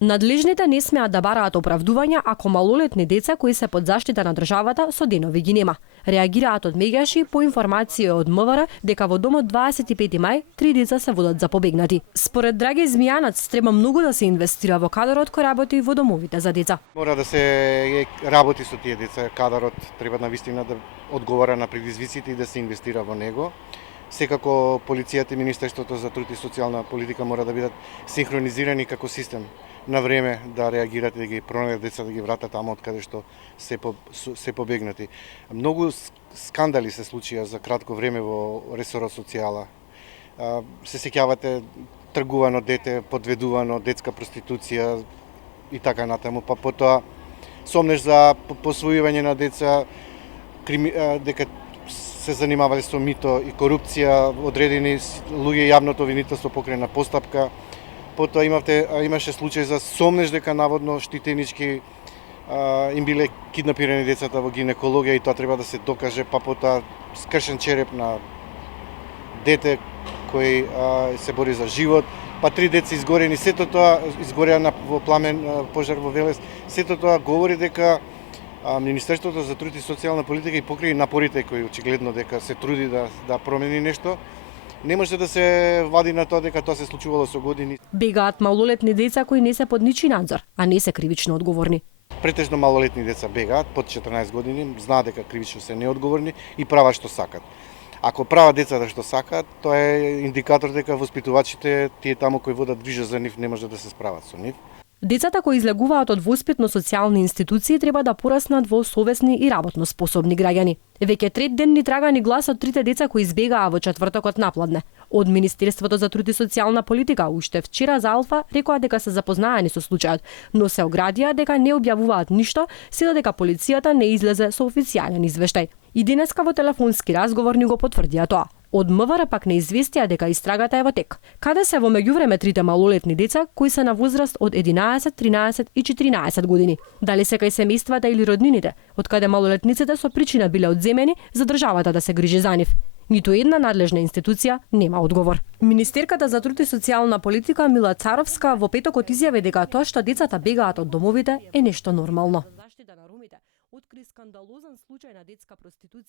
Надлежните не смеат да бараат оправдувања ако малолетни деца кои се под заштита на државата со денови ги нема. Реагираат од меѓаши по информација од МВР дека во домот 25 мај 3 деца се водат за побегнати. Според Драги Змијанац треба многу да се инвестира во кадрот кој работи во домовите за деца. Мора да се работи со тие деца, кадрот треба навистина да одговара на предизвиците и да се инвестира во него. Секако полицијата и Министерството за труд и социјална политика мора да бидат синхронизирани како систем на време да реагират и да ги пронајдат деца да ги вратат таму од каде што се побегнати. Многу скандали се случија за кратко време во ресорот социјала. Се сеќавате тргувано дете, подведувано, детска проституција и така натаму, па потоа сомнеш за посвојување на деца, дека се занимавале со мито и корупција, одредени луѓе јавното обвинителство покрена постапка. Потоа имаше случај за сомнеш дека наводно штитенички им биле киднапирани децата во гинекологија и тоа треба да се докаже, па потоа скршен череп на дете кој се бори за живот, па 3 деца изгорени, сето тоа изгореа во пламен пожар во Велес. Сето тоа говори дека Министерството за труд и социјална политика и покрај напорите кои очигледно дека се труди да промени нешто, не може да се вади на тоа дека тоа се случувало со години. Бегаат малолетни деца кои не се под ничи надзор, а не се кривично одговорни. Претежно малолетни деца бегаат под 14 години, знаат дека кривично се неодговорни и прават што сакат. Ако прават децата што сакаат, тоа е индикатор дека воспитувачите, тие таму кои водат грижа за нив, не може да се справат со нив. Децата кои излегуваат од воспитно-социјални институции треба да пораснат во совесни и работно способни граѓани. Веќе трет ден ни трага ни глас од 3 деца кои избегаа во четвртокот напладне. Од Министерството за труд и социјална политика уште вчера за Алфа рекоа дека се запознаени со случајот, но се оградија дека не објавуваат ништо, се додека полицијата не излезе со официјален извештај. И денеска во телефонски разговор ни го потврдија тоа. Од МВР пак не известија дека истрагата е во тек. Каде се во меѓувреме трите малолетни деца кои се на возраст од 11, 13 и 14 години? Дали се кај семејствата или роднините, од каде малолетниците со причина биле одземени за државата да се грижи за нив? Ниту една надлежна институција нема одговор. Министерката за труд и социјална политика Мила Царовска во петокот изјави дека тоа што децата бегаат од домовите е нешто нормално. Откри скандалозен случај на детска проституција